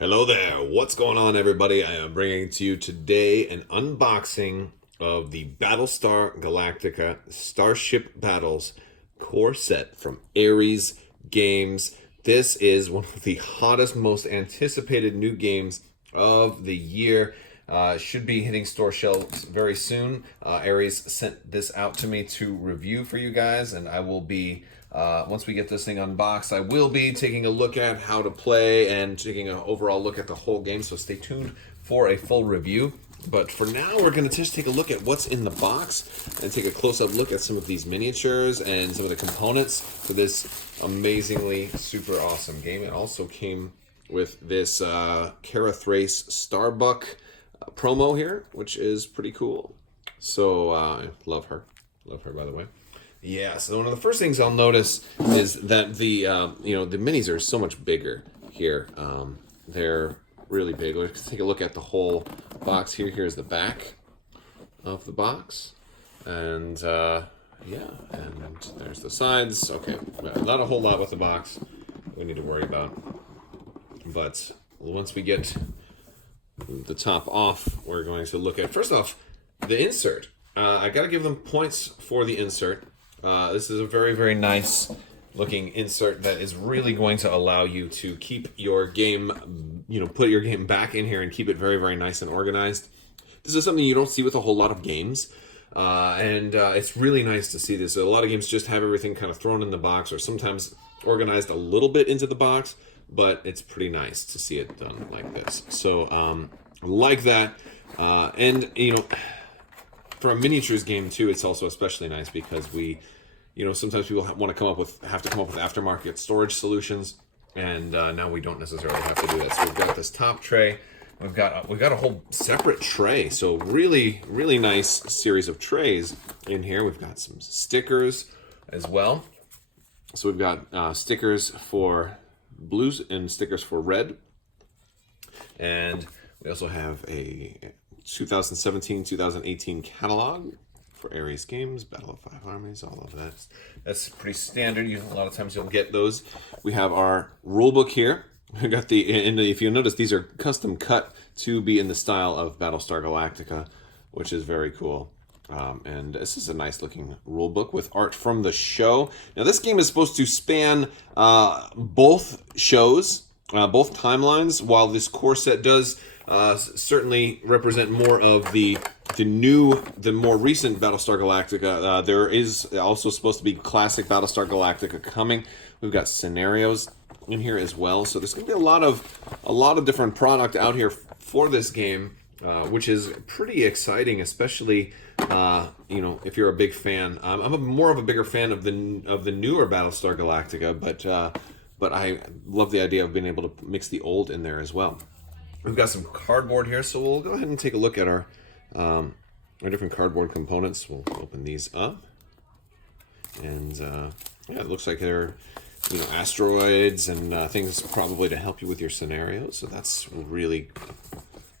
Hello there, what's going on everybody? I am bringing to you today an unboxing of the Battlestar Galactica Starship Battles core set from Ares Games. This is one of the hottest, most anticipated new games of the year. Should be hitting store shelves very soon. Ares sent this out to me to review for you guys, and I will be once we get this thing unboxed, I will be taking a look at how to play and taking an overall look at the whole game, so stay tuned for a full review. But for now, we're going to just take a look at what's in the box and take a close-up look at some of these miniatures and some of the components for this amazingly super awesome game. It also came with this Kara Thrace Starbuck promo here, which is pretty cool. So, I love her. Love her, by the way. Yeah, so one of the first things I'll notice is that the the minis are so much bigger here. They're really big. Let's take a look at the whole box here. Here's the back of the box, and yeah, and there's the sides. Okay, not a whole lot with the box we need to worry about, but once we get the top off, we're going to look at first off the insert. I got to give them points for the insert. This is a very, very nice looking insert that is really going to allow you to keep your game, put your game back in here and keep it very, very nice and organized. This is something you don't see with a whole lot of games, and it's really nice to see this. A lot of games just have everything kind of thrown in the box or sometimes organized a little bit into the box, but it's pretty nice to see it done like this. So, I like that, and for a miniatures game too, it's also especially nice because we, sometimes people have to come up with aftermarket storage solutions, and now we don't necessarily have to do that. So we've got this top tray, we've got a whole separate tray. So really, really nice series of trays in here. We've got some stickers as well. So we've got stickers for blues and stickers for red, and we also have a 2017-2018 catalog for Ares Games, Battle of Five Armies, all of that. That's pretty standard. A lot of times you'll get those. We have our rule book here. We got if you notice, these are custom cut to be in the style of Battlestar Galactica, which is very cool. And this is a nice looking rule book with art from the show. Now this game is supposed to span both shows, both timelines, while this core set does certainly represent more of the more recent Battlestar Galactica. There is also supposed to be classic Battlestar Galactica coming. We've got scenarios in here as well, so there's going to be a lot of different product out here for this game, which is pretty exciting, especially if you're a big fan. I'm more of a bigger fan of the newer Battlestar Galactica, but I love the idea of being able to mix the old in there as well. We've got some cardboard here, so we'll go ahead and take a look at our different cardboard components. We'll open these up, and yeah, it looks like they're asteroids and things probably to help you with your scenarios. So that's really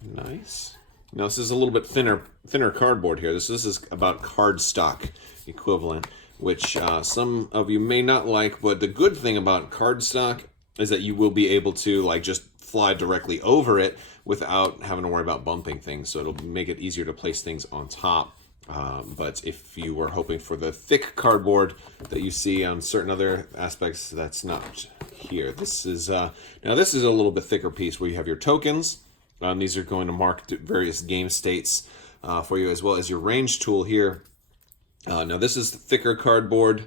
nice. Now this is a little bit thinner cardboard here. This is about cardstock equivalent, which some of you may not like. But the good thing about cardstock is that you will be able to just fly directly over it without having to worry about bumping things, so it'll make it easier to place things on top. But if you were hoping for the thick cardboard that you see on certain other aspects, that's not here. This is now this is a little bit thicker piece where you have your tokens. These are going to mark various game states for you, as well as your range tool here. Now this is thicker cardboard.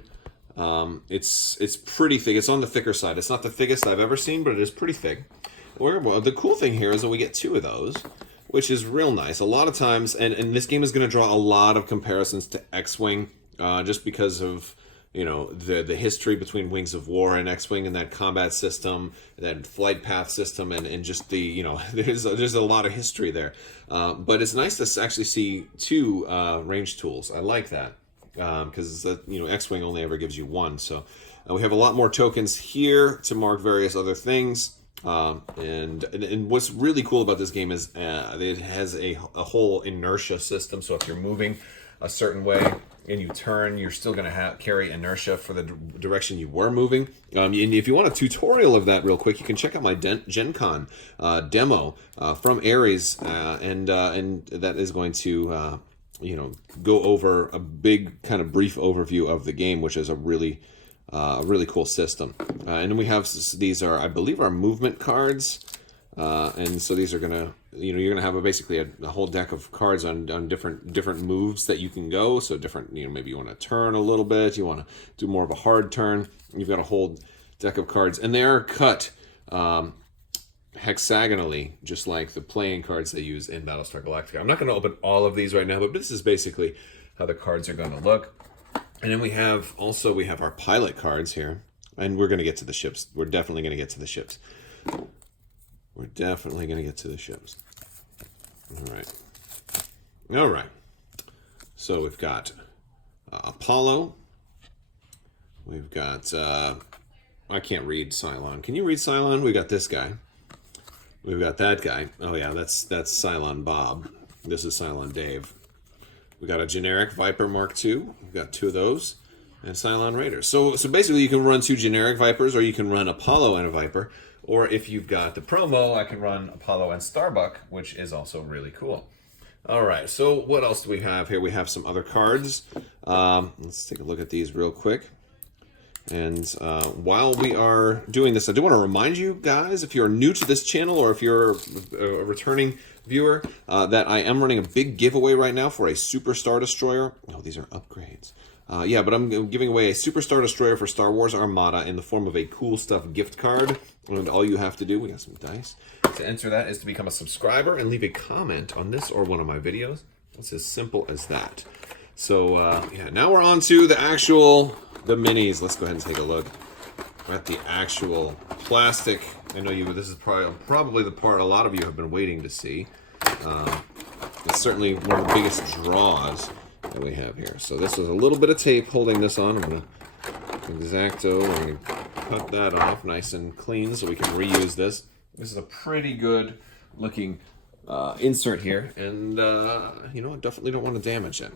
It's pretty thick. It's on the thicker side. It's not the thickest I've ever seen, but it is pretty thick. Well, the cool thing here is that we get two of those, which is real nice. A lot of times, and this game is going to draw a lot of comparisons to X-Wing, just because of the history between Wings of War and X-Wing and that combat system, that flight path system, and just the there's a lot of history there. But it's nice to actually see two range tools. I like that because X-Wing only ever gives you one. So we have a lot more tokens here to mark various other things. And what's really cool about this game is it has a whole inertia system. So if you're moving a certain way, and you turn, you're still going to carry inertia for the direction you were moving. And if you want a tutorial of that real quick, you can check out my Gen Con demo from Ares, and that is going to go over a big kind of brief overview of the game, which is a really cool system. And then we have these are, I believe, our movement cards, and so these are gonna, you're gonna have basically a whole deck of cards on different moves that you can go. So different, maybe you want to turn a little bit, you want to do more of a hard turn. You've got a whole deck of cards, and they are cut hexagonally, just like the playing cards they use in Battlestar Galactica. I'm not going to open all of these right now, but this is basically how the cards are going to look. And then we have our pilot cards here, and we're going to get to the ships. We're definitely going to get to the ships. We're definitely going to get to the ships. All right. So we've got Apollo. We've got I can't read Cylon. Can you read Cylon? We got this guy. We've got that guy. Oh yeah, that's Cylon Bob. This is Cylon Dave. We got a generic Viper Mark II. We've got 2 of those, and Cylon Raiders. So basically, you can run 2 generic Vipers, or you can run Apollo and a Viper. Or if you've got the promo, I can run Apollo and Starbuck, which is also really cool. All right. So what else do we have here? We have some other cards. Let's take a look at these real quick. And while we are doing this, I do want to remind you guys, if you're new to this channel or if you're a returning viewer, that I am running a big giveaway right now for a Super Star Destroyer. Oh, these are upgrades. Yeah, but I'm giving away a Super Star Destroyer for Star Wars Armada in the form of a Cool Stuff gift card. And all you have to do, we got some dice, to enter that is to become a subscriber and leave a comment on this or one of my videos. It's as simple as that. So, yeah, now we're on to the minis. Let's go ahead and take a look at the actual plastic. I know this is probably the part a lot of you have been waiting to see. It's certainly one of the biggest draws that we have here. So this is a little bit of tape holding this on. I'm going to X-Acto, we're going to cut that off nice and clean so we can reuse this. This is a pretty good looking insert here, and definitely don't want to damage it.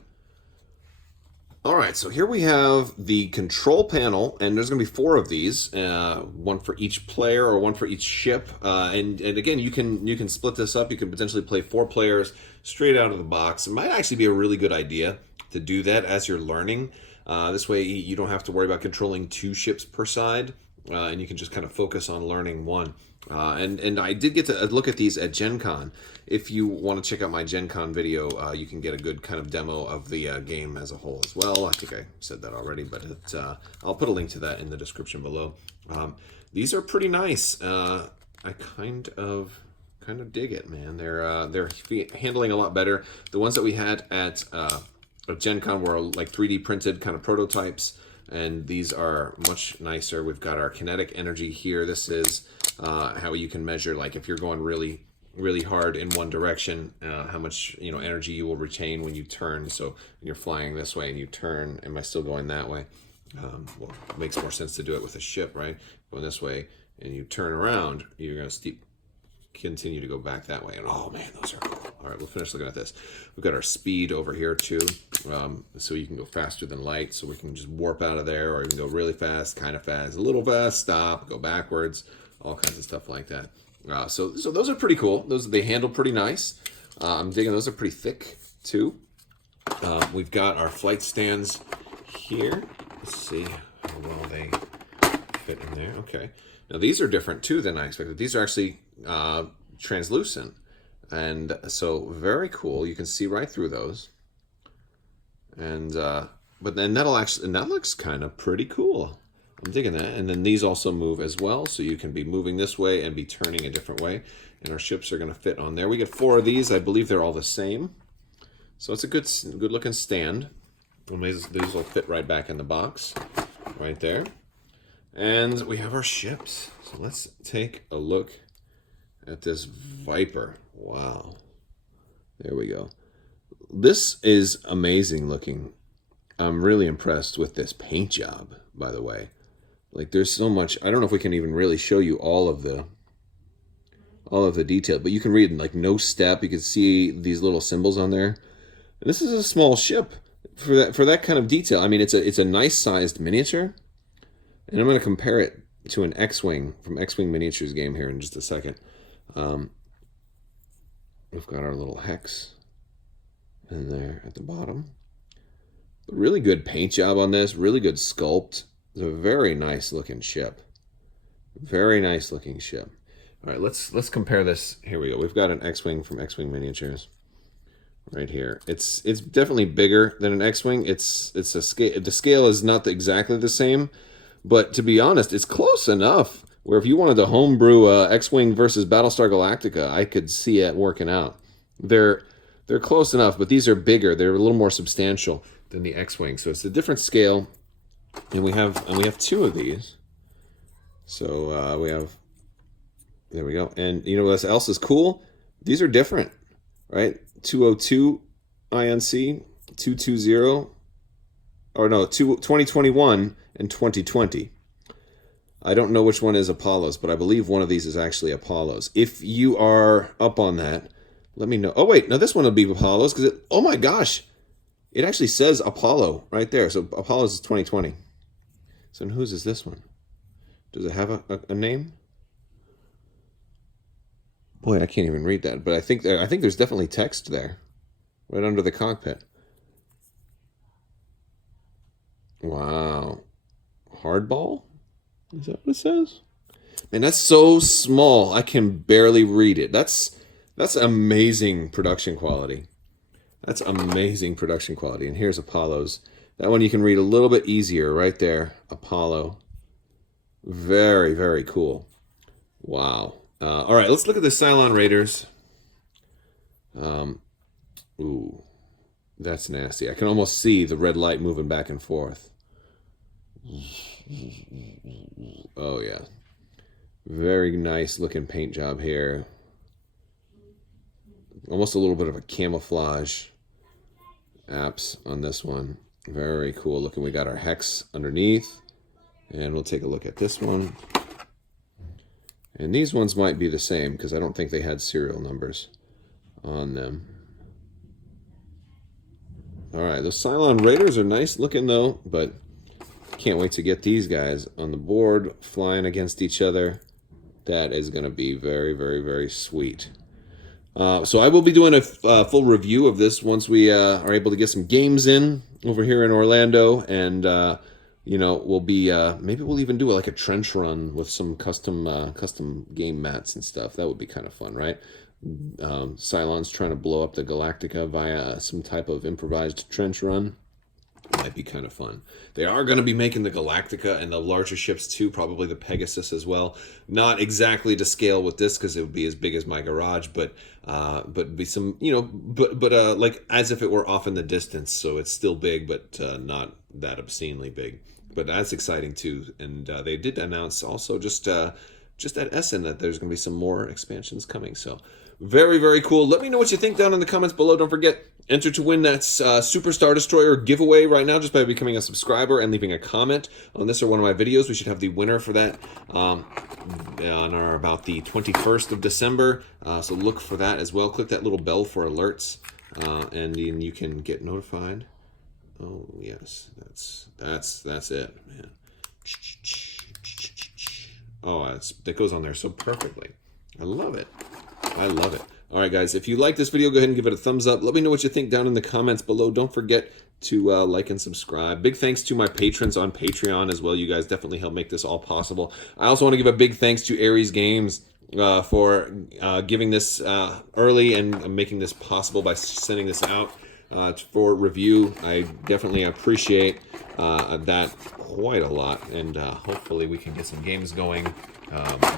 All right, so here we have the control panel, and there's going to be 4 of these, one for each player or one for each ship. And again, you can split this up. You can potentially play 4 players straight out of the box. It might actually be a really good idea to do that as you're learning. This way, you don't have to worry about controlling 2 ships per side, and you can just kind of focus on learning one. And I did get to look at these at Gen Con. If you want to check out my Gen Con video, you can get a good kind of demo of the game as a whole as well. I think I said that already, but I'll put a link to that in the description below. These are pretty nice. I kind of dig it, man. They're handling a lot better. The ones that we had at Gen Con were like 3D printed kind of prototypes, and these are much nicer. We've got our kinetic energy here. This is how you can measure, like, if you're going really hard in one direction, how much energy you will retain when you turn. So when you're flying this way and you turn, am I still going that way? Well, it makes more sense to do it with a ship, right? Going this way and you turn around, you're going to continue to go back that way. And oh man, those are cool. All right, we'll finish looking at this. We've got our speed over here too, so you can go faster than light, so we can just warp out of there, or you can go really fast, kind of fast, a little fast, stop, go backwards, all kinds of stuff like that. So those are pretty cool. They handle pretty nice. I'm digging those. Are pretty thick too. We've got our flight stands here. Let's see how well they fit in there. Okay. Now these are different too than I expected. These are actually translucent, and so very cool. You can see right through those. And but then that looks kind of pretty cool. I'm digging that. And then these also move as well, so you can be moving this way and be turning a different way. And our ships are going to fit on there. We get 4 of these. I believe they're all the same. So it's a good looking stand. These will fit right back in the box, right there. And we have our ships. So let's take a look at this Viper. Wow. There we go. This is amazing looking. I'm really impressed with this paint job, by the way. Like, there's so much. I don't know if we can even really show you all of the detail, but you can read, like, no step. You can see these little symbols on there. And this is a small ship. for that kind of detail. I mean, it's a nice sized miniature, and I'm going to compare it to an X-wing from X-wing Miniatures game here in just a second. We've got our little hex in there at the bottom. Really good paint job on this. Really good sculpt. It's a very nice looking ship. Very nice looking ship. All right, let's compare this. Here we go. We've got an X-wing from X-wing Miniatures right here. It's definitely bigger than an X-wing. It's a scale. The scale is not exactly the same, but to be honest, it's close enough where if you wanted to homebrew X-wing versus Battlestar Galactica, I could see it working out. They're close enough, but these are bigger. They're a little more substantial than the X-wing, so it's a different scale. And we have two of these. So we have, there we go. And you know what else is cool? These are different, right? 202 INC, 220, or no, 2021 and 2020. I don't know which one is Apollo's, but I believe one of these is actually Apollo's. If you are up on that, let me know. Oh wait, no, this one will be Apollo's because oh my gosh, it actually says Apollo right there. So Apollo's is 2020. So whose is this one? Does it have a name? Boy, I can't even read that. But I think there's definitely text there, right under the cockpit. Wow, hardball? Is that what it says? Man, that's so small. I can barely read it. That's amazing production quality. That's amazing production quality. And here's Apollo's. That one you can read a little bit easier right there. Apollo. Very, very cool. Wow. All right, let's look at the Cylon Raiders. Ooh, that's nasty. I can almost see the red light moving back and forth. Oh, yeah. Very nice looking paint job here. Almost a little bit of a camouflage apps on this one. Very cool looking. We got our hex underneath. And we'll take a look at this one. And these ones might be the same because I don't think they had serial numbers on them. All right, the Cylon Raiders are nice looking though, but can't wait to get these guys on the board flying against each other. That is going to be very, very, very sweet. So I will be doing a full review of this once we are able to get some games in over here in Orlando, and you know, we'll be maybe we'll even do like a trench run with some custom game mats and stuff. That would be kind of fun, right? Cylon's trying to blow up the Galactica via some type of improvised trench run. Might be kind of fun. They are going to be making the Galactica and the larger ships too, probably the Pegasus as well. Not exactly to scale with this because it would be as big as my garage, but be some, you know, but like as if it were off in the distance, so it's still big, but not that obscenely big. But that's exciting too, and they did announce also just at Essen that there's going to be some more expansions coming. So very, very cool. Let me know what you think down in the comments below. Don't forget, enter to win that Super Star Destroyer giveaway right now just by becoming a subscriber and leaving a comment on this or one of my videos. We should have the winner for that on or about the 21st of December. So look for that as well. Click that little bell for alerts, and then you can get notified. Oh yes, that's it, man. Oh, that goes on there so perfectly. I love it. I love it. All right, guys, if you like this video, go ahead and give it a thumbs up. Let me know what you think down in the comments below. Don't forget to like and subscribe. Big thanks to my patrons on Patreon as well. You guys definitely help make this all possible. I also want to give a big thanks to Aries Games for giving this early and making this possible by sending this out for review. I definitely appreciate that quite a lot, and hopefully we can get some games going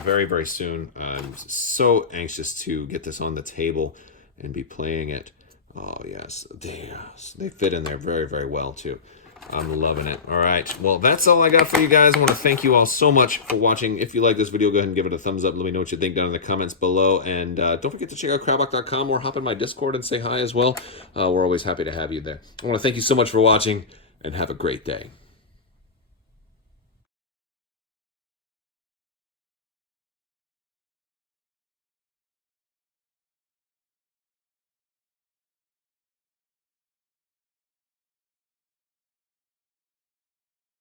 very, very soon. I'm so anxious to get this on the table and be playing it. Oh yes, they fit in there very, very well too. I'm loving it. All right, well, that's all I got for you guys. I want to thank you all so much for watching. If you like this video, go ahead and give it a thumbs up. Let me know what you think down in the comments below, and don't forget to check out Crabbok.com or hop in my Discord and say hi as well. We're always happy to have you there. I want to thank you so much for watching, and have a great day.